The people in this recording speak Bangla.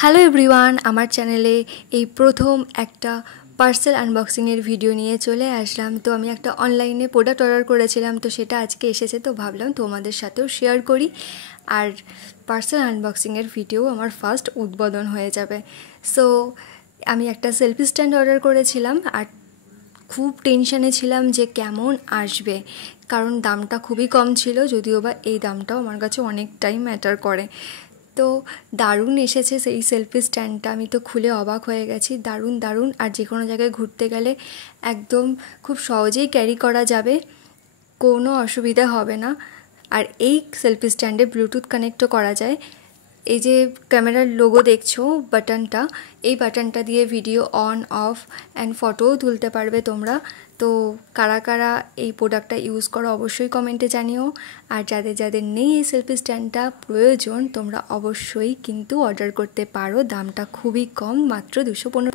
হ্যালো এভরিওয়ান, আমার চ্যানেলে এই প্রথম একটা পার্সেল আনবক্সিংয়ের ভিডিও নিয়ে চলে আসলাম। তো আমি একটা অনলাইনে প্রোডাক্ট অর্ডার করেছিলাম, তো সেটা আজকে এসেছে। তো ভাবলাম তোমাদের সাথেও শেয়ার করি। আর পার্সেল আনবক্সিংয়ের ভিডিও আমার ফার্স্ট উদ্বোধন হয়ে যাবে। সো আমি একটা সেলফি স্ট্যান্ড অর্ডার করেছিলাম, আর খুব টেনশানে ছিলাম যে কেমন আসবে, কারণ দামটা খুবই কম ছিল, যদিও বা এই দামটাও আমার কাছে অনেকটাই ম্যাটার করে। তো দারুণ এসেছে সেই সেলফি স্ট্যান্ডটা, আমি তো খুলে অবাক হয়ে গেছি। দারুণ দারুণ। আর যে কোনো জায়গায় ঘুরতে গেলে একদম খুব সহজেই ক্যারি করা যাবে, কোনো অসুবিধা হবে না। আর এই সেলফি স্ট্যান্ডে ব্লুটুথ কানেক্টও করা যায়। এই যে ক্যামেরার লোগো দেখছো, বাটনটা, এই বাটনটা দিয়ে ভিডিও অন অফ অ্যান্ড ফটোও তুলতে পারবে তোমরা। তো কারা কারা এই প্রোডাক্টটা ইউজ করো অবশ্যই কমেন্টে জানিও। আর যাদের যাদের নেই এই সেলফি স্ট্যান্ডটা প্রয়োজন, তোমরা অবশ্যই কিন্তু অর্ডার করতে পারো। দামটা খুবই কম, মাত্র 215